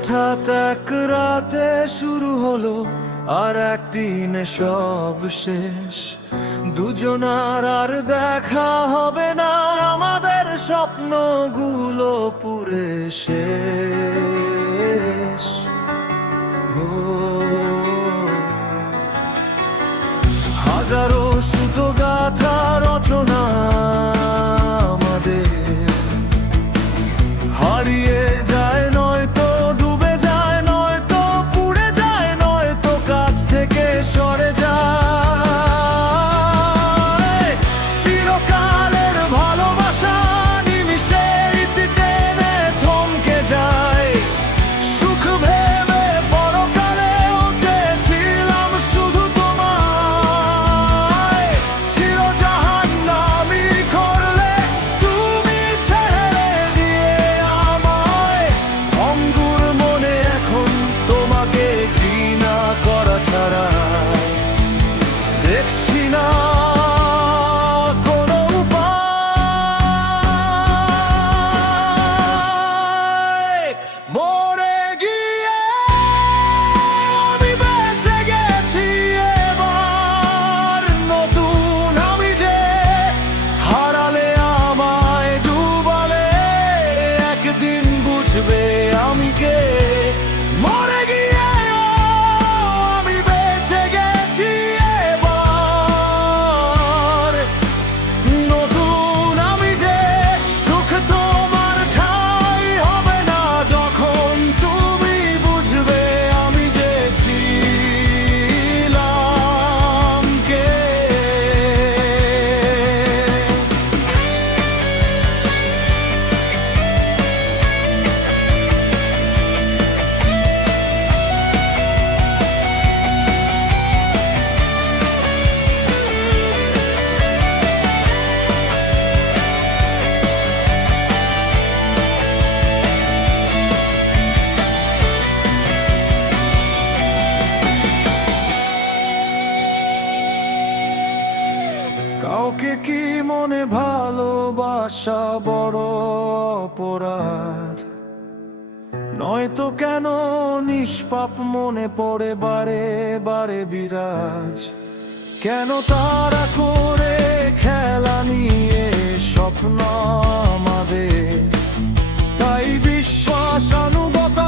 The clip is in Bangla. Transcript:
হঠাৎ এক রাতে শুরু হলো, আর একদিনে সব শেষ। দুজনার আর দেখা হবে না, আমাদের স্বপ্নগুলো পুরে শেষ। ও হাজারো সুতো গাথা রচনা আমাদের হারিয়ে যায়, নয়তো ডুবে যায়, নয়তো পুড়ে যায়, নয়তো কাছ থেকে সরে যায়। চিরকালের ভালোবাসা নিমিষে ইতি টেনে থমকে যায়। সুখ ভেবে পরকালেও চেয়েছিলাম শুধু তোমায়। ছিল জাহান্নামি করলে তুমি ছেড়ে দিয়ে আমায়। অঙ্গুর মনে এখন তোমাকে ঘৃণা করা ছাড়া দেখছি না কোনো উপায়। মরে গিয়ে আমি বেঁচে গেছি এবার, নতুন আমি যে হারালে আমায় ডুবালে একদিন বুঝবে আমি কে। মরে গিয়ে আমি বেঁচে গেছি এবার, নতুন আমি যে সুখ তোমার ঠাঁই হবে না যখন তুমি বুঝবে আমি যে ছিলাম কে। কাউকে কি মনে ভালোবাসা বড় অপরাধ, নয়তো কেন নিষ্পাপ মনে পড়ে বারে বারে বিরাজ। কেন তারা করে খেলা নিয়ে স্বপ্ন আমাদের, তাই বিশ্বাস আনুগতা